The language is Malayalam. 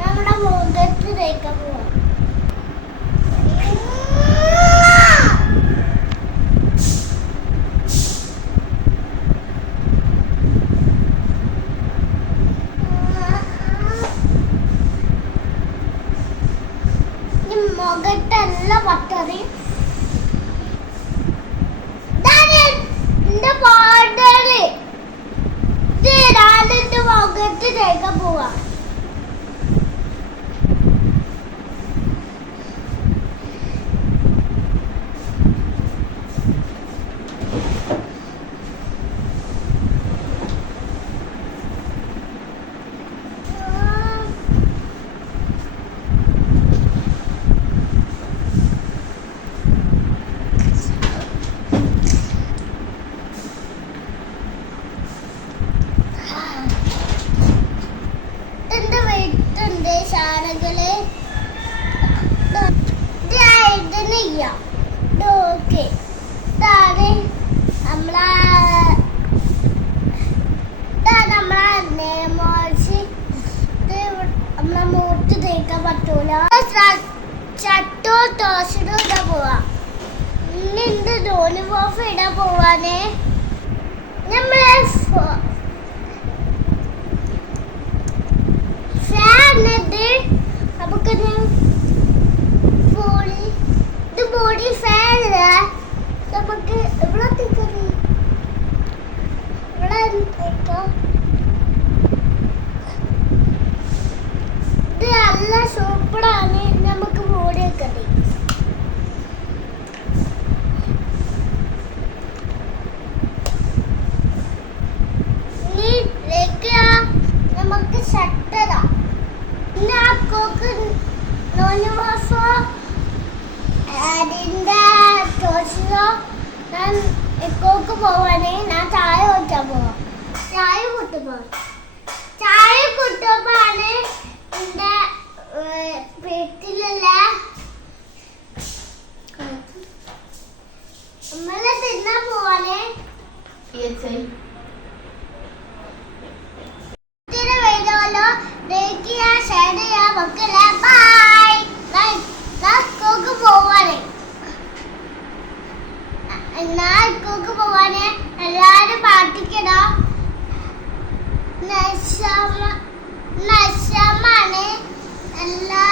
നമ്മുടെ മുഖത്ത് തേക്കാൻ പോവാം. മുഖത്തല്ല പട്ടറി മുഖത്ത് തേക്കാൻ പോവാ. ശാലകള് നമ്മളെ മൂട്ട് തേക്കാൻ പറ്റൂല. ചട്ടോ ടോസിനും ഇടാൻ പോവാ. ഇനി എന്ത് ലോലിപോപ്പ് ഇടാൻ പോവാനേ. നമ്മളെ ബോഡി ഫാൻ നമുക്ക് ഇവിടെ തേക്കാം. ഇവിടെ തേക്കാം. ഇത് നല്ല സൂപ്പറാണ്. നമുക്ക് ബോഡി വെക്കട്ടെ. ഇനി നമുക്ക് ഷട്ടറാ. പിന്നെ ആ കോക്ക് ലോലിപോപ്പോ അതിന്റെ ടോസിനോ ഞാൻ കോക്ക് പോവാനേ. ഞാൻ ചായ കുടിക്കാൻ പോവാം. ചായ കുട്ടുമ്പോഴാണ് എന്റെ വീട്ടിലുള്ള നമ്മളെ തിന്നാൻ പോവാനേ. പോവാനെ എല്ലാരും പാട്ടിക്കണോ. നശമാണ് എല്ലാ